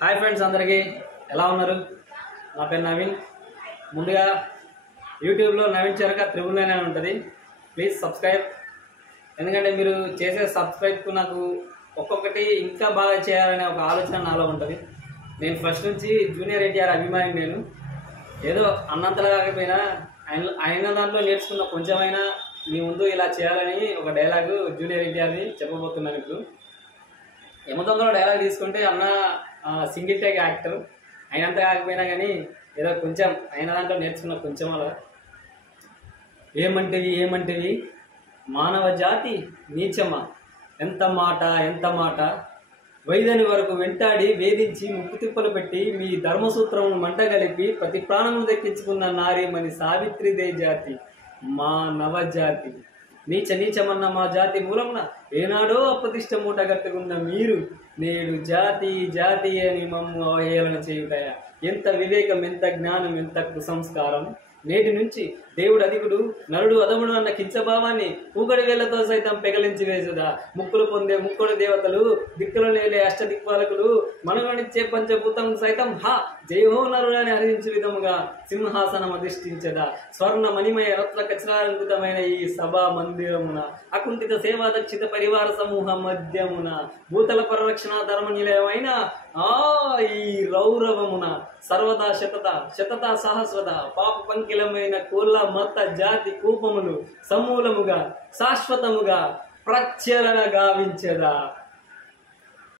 Hi friends, అందరికీ ఎలా ఉన్నారు? నా పేరు నవీన్. ముందుగా యూట్యూబ్లో నవీన్ చెరక త్రిబుల్ నైన్ అని ఉంటుంది. Please subscribe. ఎందుకంటే మీరు చేసే సబ్స్క్రైబ్కు నాకు ఒక్కొక్కటి ఇంకా బాగా చేయాలనే ఒక ఆలోచన నాలో ఉంటుంది. నేను ఫస్ట్ నుంచి జూనియర్ ఎన్టీఆర్ అభిమాని. నేను ఏదో అన్నంతలా కాకపోయినా ఆయన దాంట్లో నేర్చుకున్న కొంచెమైనా మీ ముందు ఇలా చేయాలని ఒక డైలాగు జూనియర్ ఎన్టీఆర్ని చెప్పబోతున్నాను. ఇప్పుడు యమదొంగలో డైలాగ్ తీసుకుంటే అన్న సింగిల్ టేక్ యాక్టర్, అయినంత కాకపోయినా కానీ ఏదో కొంచెం అయిన దాంట్లో నేర్చుకున్న కొంచెం అలా. ఏమంటివి మానవ జాతి నీచమా, ఎంత మాట వైదని వరకు వెంటాడి వేధించి ముప్పు తిప్పలు పెట్టి మీ ధర్మసూత్రమును మంటగలిపి ప్రతి ప్రాణమును దక్కించుకున్న నారీమణి సావిత్రిదే జాతి మా నవజాతి. నీచమన్న మా జాతి మూలమున ఏనాడో అప్రతిష్ట మూట గట్టుకున్న మీరు నేడు జాతి అని మమ్ము అవహేళన చేయుటయా. ఎంత వివేకం, ఎంత జ్ఞానం, ఎంత కుసంస్కారం. నేటి నుంచి దేవుడు అధికుడు, నరుడు అదముడు అన్న కించభావాన్ని పూకడి వేళ్లతో సైతం పెగలించి వేసుదా. ముక్కులు పొందే ముక్కుడు దేవతలు, దిక్కులు లేలే అష్టదిక్పాలకులు, మనగనిచ్చే పంచభూతం సైతం జయహో నరుడు అని హరించు విధముగా సింహాసనం అధిష్ఠించదా. స్వర్ణ మణిమయ రత్న కచరాలంకృతమైన ఈ సభా మందిరమున అకుంఠిత సేవాదక్షిత పరివార సమూహ మధ్యమున భూతల పరిరక్షణ ధర్మ నిలయమైన ఈ రౌరవమున సర్వదా శతత సహస్రత పాప పంకిలమైన కుల మత జాతి కూపములు సమూలముగా శాశ్వతముగా ప్రక్షాళన గావించదా.